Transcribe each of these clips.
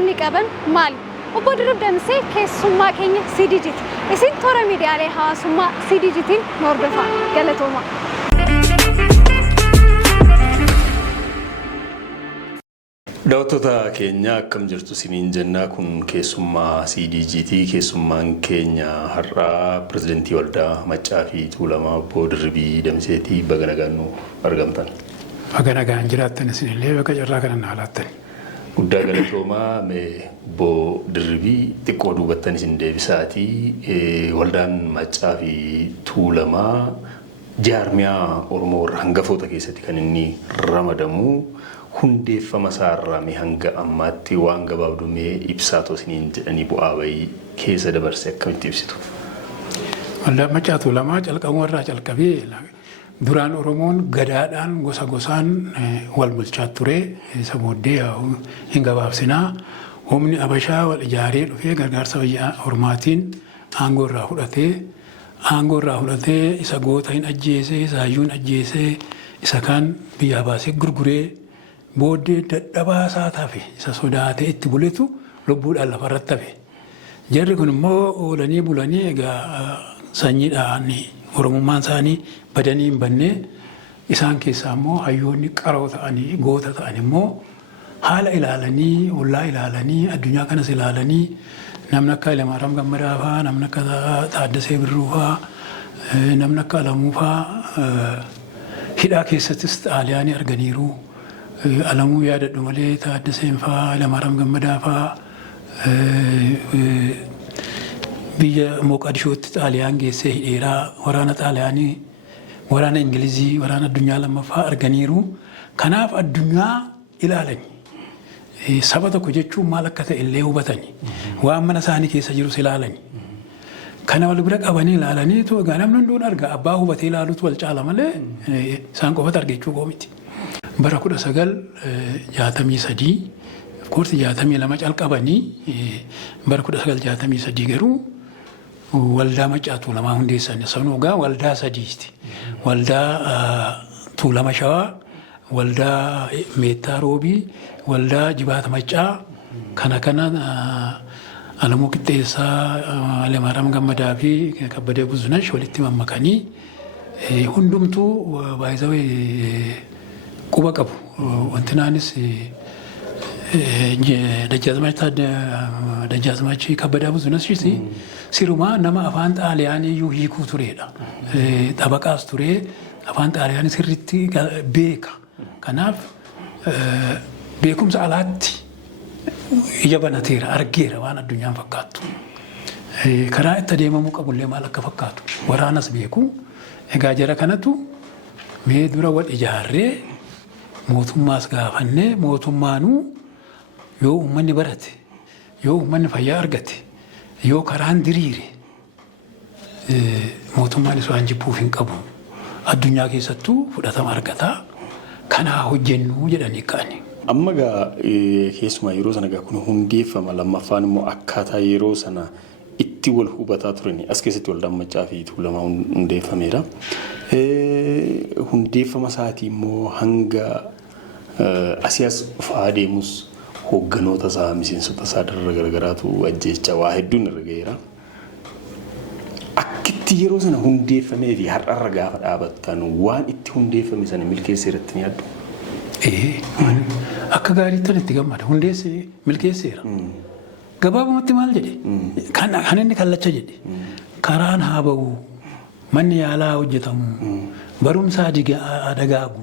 wanni qaban maali? Obbo Dirribii Damsee keessummaa keenya CDGT. Isin toora miidiyaalee hawaasummaa CDGT'n hordofaa. Galatooma. Daawwattoota keenya akkam jirtu isiniin jennaa kun keessummaa CDGT keessummaan keenya har'aa pirezidantii waldaa Maccaa fi Tuulamaa Obbo Dirribii Damseetii baga nagaan nu argamtan. Baga nagaan jiraattan isinillee baga carraa kana naa laattan. Guddaa galatoomaa Obbo Dirribii xiqqoo duubattan isin deebisaatii waldaan Maccaa fi Tuulamaa jaarmiyaa Oromoo hangafoota keessatti kan inni ramadamu hundeeffama saarraame hanga ammaatti waan gabaabdumee ibsaatoo isiniin jedhanii bu'aa bayii keessa dabarse akkamitti ibsitu? Waldaan Maccaa Tuulamaa calqabumarraa calqabee duraan Oromoon gadaadhaan gosa gosaan wal bulchaa ture. Isa booddee hin gabaabsinaa humni Abashaa wal ijaaree dhufee gargaarsa biyya Ormaatiin aangoo irraa fudhatee isa goota hin ajjeesee isa hayyuu hin ajjeesee isa kaan biyyaa baasee gurguree booddee dadhabaasaa tafe isa sodaatee itti buletu lubbuudhaan lafarratti hafe. Jarri kun immoo oolanii bulanii egaa sanyiidhaan Oromummaan isaanii badanii hin banne isaan keessaa immoo hayyoonni qaroo ta'anii goota ta'an immoo haala ilaalanii ollaa ilaalanii addunyaa kanas ilaalanii namni akka Lamaaram Gammadaa fa'aa namni akka Taaddasee Birruu fa'aa namni akka Alamuu fa'aa hidhaa keessattis xaaliyaanii arganiiru. Alamuu yaadadhu malee Taaddaseen fa'aa Lamaaram Gammadaa fa'aa biyya Moqadishootti xaaliyaan geessee hidheeraa waraana xaaliyaanii waraana Ingilizii waraana addunyaa lammaffaa arganiiru. Kanaaf addunyaa ilaalanii saba tokko jechuun maal akka ta'e illee hubatanii waan mana isaanii keessa jirus ilaalanii kana wal bira qabanii ilaalaniitu egaa namni hunduun arga abbaa hubatee ilaaluutu wal caala malee isaan qofatu argachuu qoomiti. Bara 1963 koorti 62 calqabanii bara 1963 garuu waldaa Maccaa Tuulamaa hundeessan. Sanuugaa waldaa sadiisti. Waldaa Tuulama Shawaa, waldaa Meettaa Roobii, waldaa Jibaata Maccaa kana Alamuu Qixxeessaa, Lamaaram Gammadaa fi Kabbadee Buzunash walitti mammakanii hundumtuu baay'isawee quba qabu. Wantinaanis Dajjaazmachi Kabbadaa Buzunashis sirumaa nama afaan xaaliyaanii iyyuu hiikuu turedha. Xabaqaas ture afaan xaaliyaanii sirriitti beeka. Kanaaf beekumsa alaatti ija banateera argeera waan addunyaan fakkaattu. Karaa itti adeemamuu qabullee maal akka fakkaatu waraanas beeku. Egaa jara kanatu mee dura wal ijaarree mootummaas gaafannee mootummaanuu yoo uummanni barate yoo uummanni fayyaa argate yoo karaan diriire mootummaanis waan jibbuuf hin qabu addunyaa keessattuu fudhatama argataa kanaa hojjennu jedhanii ka'ani. Amma gaa keessumaa yeroo sana gaa kun hundeeffama lammaffaan immoo akkaataa yeroo sana itti wal hubataa turani as keessatti waldaan Maccaa fi Tuulamaa hundeeffameera. Hundeeffama isaatii immoo hanga asias fa'aa deemus hoogganoota isaa miseensota isaa darara garagaraatu ajjeechaa waa hedduun irra ga'eera. Akkitti yeroo sana hundeeffamee fi har'arra gaafa dhaabattan waan itti hundeeffame sana milkeesseeratti ni yaaddu? Akka gaariitti itti gammada hundeessee milkeesseera. Gabaabumatti maal jedhe? Kan inni kallacha jedhe. Karaan haa ba'u, manni yaalaa hojjetamu, barumsaa dagaagu.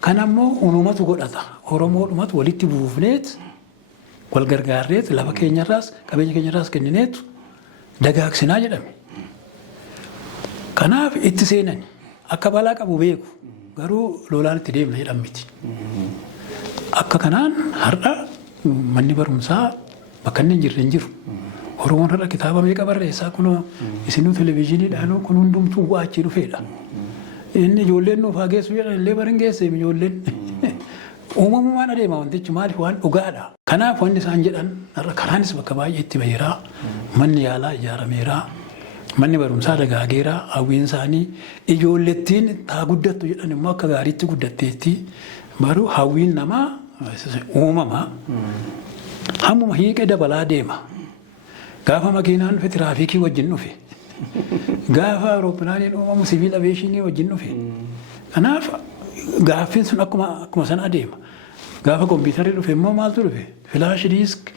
Kan ammoo uumamatu godhata. Oromoodhumatu walitti buufneet wal gargaarreet lafa keenyarraas qabeenya keenyarraas kennineetu dagaagsinaa jedhame. Kanaaf itti seenani akka balaa qabu beeku garuu lolaan itti deemna jedhan miti. Akka kanaan har'a manni barumsaa bakka inni hin jirre hin jiru. Oromoon har'a kitaaba meeqa barreessaa kun isinuu televezyiiniidhaan kun hundumtuu bu'aa achii dhufeedha. Inni ijoolleen nuuf haa geessu jedhan illee bara hin geesse ijoolleen. Uumamumaan adeema wantichi maaliif waan dhugaadha. Kanaaf wanni isaan jedhan karaanis bakka baay'ee itti baheeraa manni yaalaa ijaarameeraa manni barumsaa dagaageeraa hawwiin isaanii ijoollettiin taa guddattu jedhan immoo akka gaariitti guddatteetti baruu hawwiin namaa uumama Hammuma hiiqee dabalaa deema. Gaafa makiinaan dhufe tiraafikii wajjin dhufe. Gaafa awurooppilaaniin uumamu siviil aviyeeshinii wajjin dhufe. Kanaaf gaaffiin sun akkuma sana adeema. Gaafa kompiitarri dhufe immoo maaltu dhufe? Filaash diisk,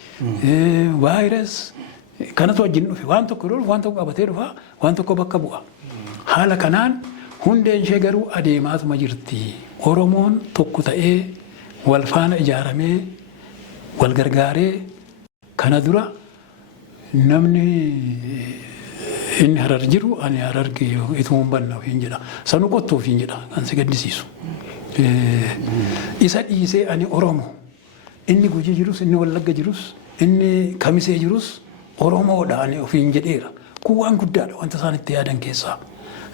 vaayirasi kanatu wajjin dhufe. Waan tokko dhufu waan tokko qabatee dhufa waan tokko bakka bu'a. Haala kanaan hundeen ishee garuu adeemaatuma jirti. Oromoon tokko ta'ee wal faana ijaaramee wal gargaaree kana dura namni inni Harar jiru ani Hararge ituma banna ofiin jedha. Sanu qottu ofiin jedha kan si gaddisiisu. Isa dhiisee ani Oromo. Inni Gujii jirus, inni Wallagga jirus, inni Kamisee jirus Oromoodha ani ofiin jedheera. Kun waan guddaadha wanta isaan itti yaadan keessaa.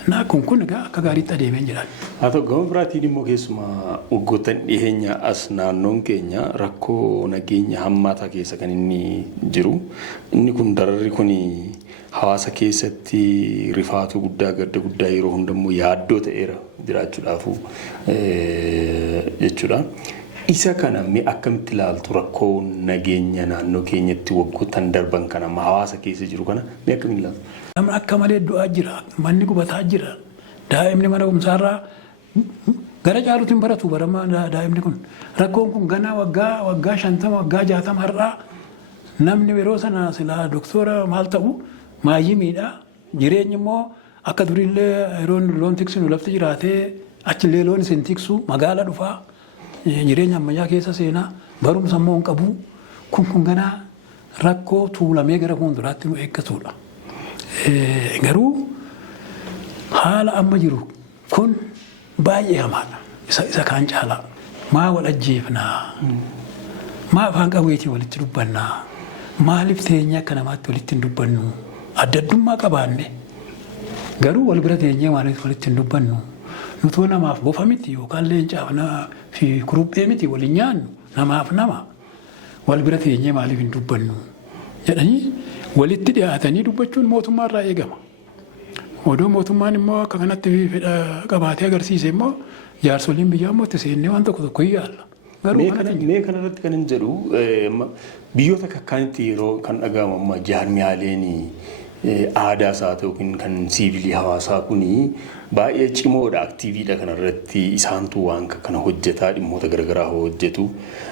Naa kun egaa akka gaariitti adeemee jedhan. Haa ta'u gama biraatiin immoo keessumaa waggoottan dhiyeenya as naannoon keenya rakkoo nageenya hammaataa keessa kan inni jiru. Inni kun dararri kun hawaasa keessatti rifaatuu guddaa gadda guddaa yeroo hundammoo yaaddoo ta'eera jiraachuudhaafu jechuudha. Isa kana mee akkamitti ilaaltu rakkoo nageenya naannoo keenyatti waggoottan darban kana hawaasa keessa jiru kana mee akkamitti ilaaltu? Namni akka malee du'aa jira, manni gubataa jira. Daa'imni mana barumsaarraa gara caaluutiin baratu barama daa'imni kun. Rakkoon kun ganaa waggaa 50 waggaa 60 har'aa namni yeroo sana silaa doktora maal ta'u maayyimiidha. Jireenyi immoo akka durillee yeroo loon tiksinu lafti jiraatee achillee loon isin tiksu magaala dhufaa. Jireenya ammayyaa keessa seenaa barumsa immoo hin qabu. Kun ganaa rakkoo tuulamee gara fuulduraatti nu eeggatudha. Garuu haala amma jiru kun baay'ee hamaadha. Isa kaan caalaa. Maa wal ajjeefnaa? Maa afaan qawweetii walitti dubbannaa? Maaliif teenyee akka namaatti walitti hin dubbannu? Adda addummaa qabaanne. Garuu wal bira teenyee maaliif walitti hin dubbannu? Nutoo namaaf bofa miti yookaan leencaaf fi kuruphee miti waliin nyaannu namaaf nama. Wal bira teenyee maaliif hin dubbannu? Jedhanii walitti dhiyaatanii dubbachuun mootummaarraa eegama. Odoo mootummaan immoo akka kanatti fedha qabaatee agarsiise immoo jaarsoliin biyyaa immoo itti seennee waan tokko hin yaalla. Mee kanarratti kan hin jedhu biyyoota kakkaanitti yeroo kan dhagahamu amma jaarmiyaaleen aadaas haa ta'u kan siivilii hawaasaa kuni baay'ee cimoodha aktiiviidha kanarratti isaantu waan kana hojjetaa dhimmoota garaagaraa hojjetu.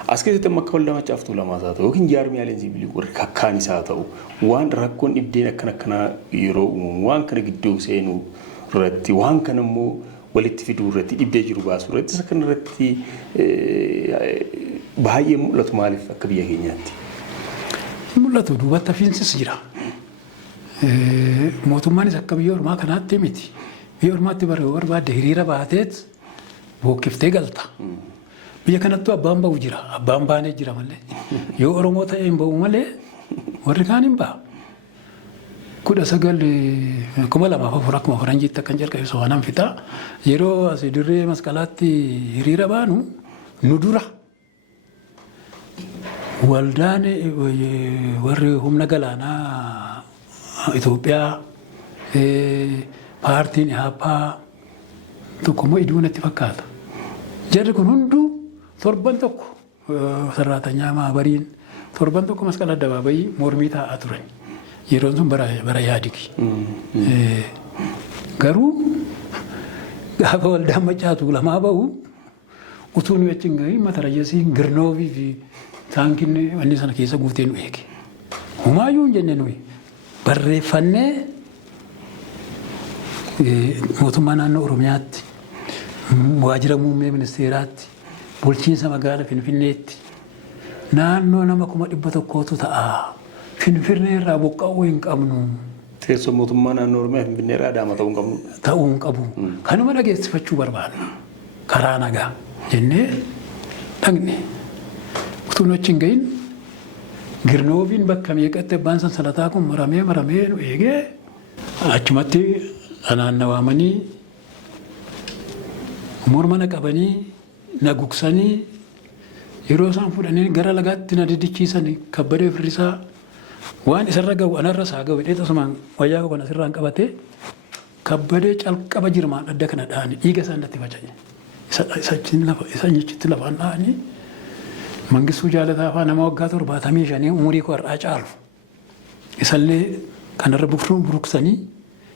As keessatti amma akka waldaa Maccaa fi Tuulamaas haa ta'u yookiin jaarmiyaaleen siivilii warri kakkaanis haa ta'u waan rakkoon dhibdeen akkanaa yeroo uumamu waan kana gidduu seenuu irratti waan kana immoo walitti fiduu irratti dhibdee jiru baasuu irratti isa kanarratti baay'ee mul'atu maaliif akka biyya keenyaatti? Mul'atu duubatti hafiinsis jira. Mootummaanis akka biyya ormaa kanaatti miti. Biyya ormaatti barbaadde hiriira baateet bookiftee galta. Biyya kanattuu abbaan ba'u jira. Abbaan baanee jira malee. Yoo Oromoo ta'e hin ba'u malee warri kaan hin ba'a. 2004 akkuma faranjiitti akkan jalqabe so'anaan fixaa. Yeroo asii dirree masqalaatti hiriira baanu nu dura. Waldaan warri humna galaanaa Itoophiyaa paartiin Ihaappaa tokko immoo iduu natti fakkaata. Jarri kun hunduu torban tokko sarraatanyaa maabariin torban tokko masqala addabaabayii mormii taa'aa turan. Yeroon sun bara yaadigi. Garuu gaafa waldaan Maccaa Tuulamaa bahu utuu nu achi hin gahiin Matarajasiin Girnoovii fi taankiin wanni sana keessa guutee nu eege. Humaayyuu hin jenne nuyi. Barreeffannee mootummaa naannoo Oromiyaatti, waajjira muummee ministeeraatti, bulchiinsa magaalaa Finfinneetti naannoo nama 100,000tu ta'a. Finfinnee irraa buqqa'uu hin qabnu. Teessoo mootummaa naannoo Oromiyaa Finfinnee irraa Adaama ta'uu hin qabnu. Ta'uu hin qabu. Kanuma dhageessifachuu barbaadna. Karaa nagaa jennee dhaqne. Utuu achi hin gahin Girnooviin bakka meeqatti abbaan sansalataa kun maramee nu eegee achumatti naannawaamanii morma na qabanii na gugsanii yeroo isaan fudhanii gara lagaatti na diddichiisan kabbadee firrisaa waan isarra gahu anarra isaa gahu hidhee tasumaan wayyaa kana asirraan qabatee kabbadee calqaba jirmaan adda kana dha'anii dhiiga isaan natti faca'e. Isa nyachitti lafaan dha'anii Mangistuu Jaalataa fa'aa nama waggaa 75 umurii koo har'aa caalu. Isallee kanarra buruqsanii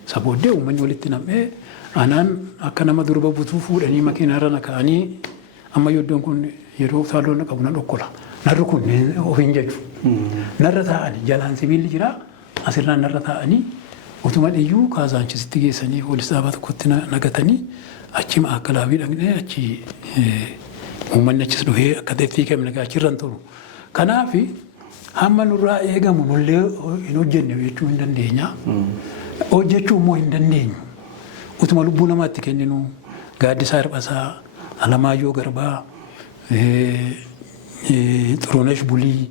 isa booddee uummanni walitti nam'ee anaan akka nama durba butuu fuudhanii makiinarra naka'anii amma iddoon kun yeroo utaaloo qabu na dhokkola. Narri kun ofiin jedhu. Narra taa'anii jalaan sibiilli jira asirraan narra taa'anii utuma dhiyyuu kaasaanchisitti geessanii poolis dhaabaa tokkotti nagatanii achi maakkalaabii dhaqnee achi uummanni achis dhufee akka ta'etti kemne achirran turu. Kanaaf hamma nurraa eegamu nullee hin hojjenne jechuu hin dandeenya. Hojjechuu immoo hin dandeenyu. Utuma lubbuu namaatti kenninu Gaaddisaa Hirphasaa, Alamaayyoo Garbaa, Xurunesh Bulii